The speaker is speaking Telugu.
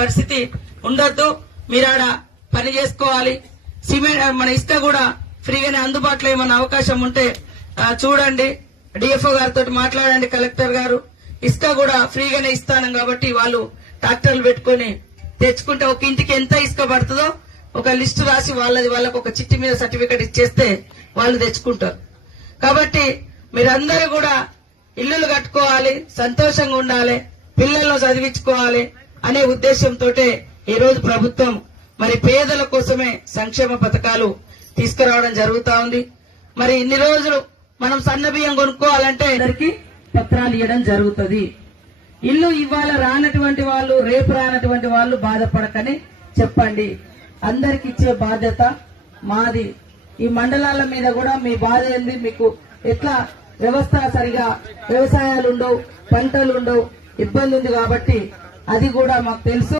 పరిస్థితి ఉండొద్దు. మీరాడ పని చేసుకోవాలి. సిమెంట్ మన ఇసుక కూడా ఫ్రీగానే అందుబాటులో ఏమన్నా అవకాశం ఉంటే చూడండి. డిఎఫ్ఓ గారితో మాట్లాడండి. కలెక్టర్ గారు ఇసుక కూడా ఫ్రీగానే ఇస్తాను కాబట్టి వాళ్ళు ట్రాక్టర్లు పెట్టుకుని తెచ్చుకుంటే ఒక ఇంటికి ఎంత ఇసుక పడుతుందో ఒక లిస్టు రాసి వాళ్ళకు ఒక చిట్టి మీద సర్టిఫికెట్ ఇచ్చేస్తే వాళ్ళు తెచ్చుకుంటారు. కాబట్టి మీరందరూ కూడా ఇల్లులు కట్టుకోవాలి, సంతోషంగా ఉండాలి, పిల్లలను చదివించుకోవాలి అనే ఉద్దేశంతో ఈ రోజు ప్రభుత్వం మరి పేదల కోసమే సంక్షేమ పథకాలు తీసుకురావడం జరుగుతా ఉంది. మరి ఇన్ని రోజులు మనం సన్న బియ్యం కొనుక్కోవాలంటే అందరికి పత్రాలు ఇవ్వడం జరుగుతుంది. ఇల్లు ఇవాళ రానటువంటి వాళ్ళు, రేపు రానటువంటి వాళ్ళు బాధపడకని చెప్పండి. అందరికి ఇచ్చే బాధ్యత మాది. ఈ మండలాల మీద కూడా మీ బాధ ఏంది, మీకు ఎట్లా వ్యవస్థ సరిగా వ్యవసాయాలు ఉండవు, పంటలు ఉండవు, ఇబ్బంది ఉంది కాబట్టి అది కూడా మాకు తెలుసు.